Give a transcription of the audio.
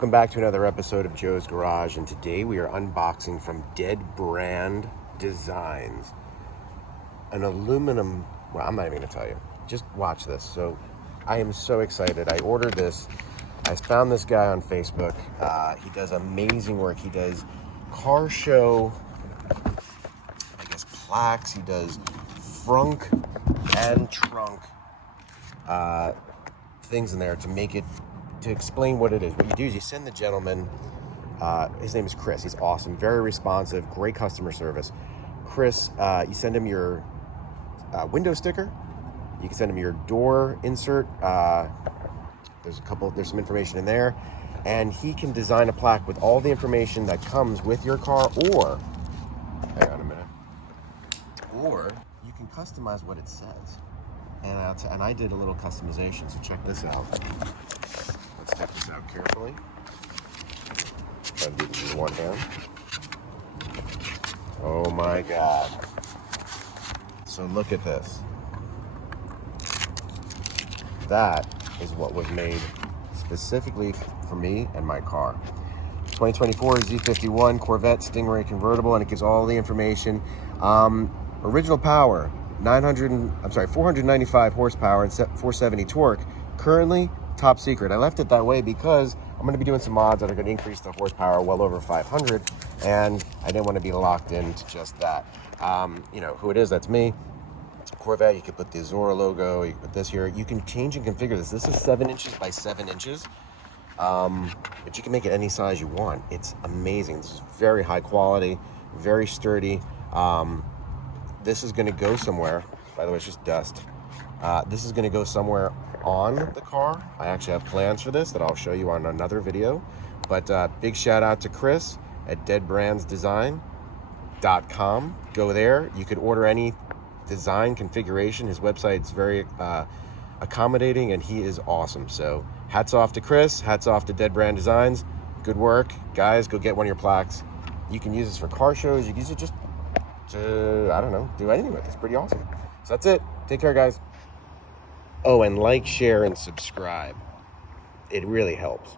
Welcome back to another episode of Joe's Garage, and today we are unboxing from Deadbranddesigns an aluminum, well, I'm not even going to tell you. Just watch this. So I am so excited. I ordered this. I found this guy on Facebook. He does amazing work. He does car show, I guess, plaques. He does frunk and trunk things in there to make it, to explain what it is. What you do is you send the gentleman, his name is Chris. He's awesome, very responsive, great customer service. Chris, you send him your window sticker. You can send him your door insert. There's some information in there, and he can design a plaque with all the information that comes with your car, or, hang on a minute, or you can customize what it says. And I did a little customization, so check this out. Let's take this out carefully. Try to do this in one hand. Oh my God. So look at this. That is what was made specifically for me and my car. 2024 Z51 Corvette Stingray convertible, and it gives all the information. Original power, 495 horsepower and 470 torque. Currently, top secret. I left it that way because I'm going to be doing some mods that are going to increase the horsepower well over 500, and I didn't want to be locked into just that. You know who it is? That's me. Corvette. You can put the Zora logo. You can put this here. You can change and configure this. This is 7 inches by 7 inches, but you can make it any size you want. It's amazing. This is very high quality, very sturdy. This is going to go somewhere. By the way, it's just dust. This is going to go somewhere on the car. I actually have plans for this that I'll show you on another video. But big shout out to Chris at Deadbranddesigns.com. Go there. You could order any design configuration. His website's very accommodating, and he is awesome. So hats off to Chris. Hats off to Deadbrand Designs. Good work. Guys, go get one of your plaques. You can use this for car shows. You can use it just to, I don't know, do anything with it. It's pretty awesome. So that's it. Take care, guys. Oh, and like, share, and subscribe. It really helps.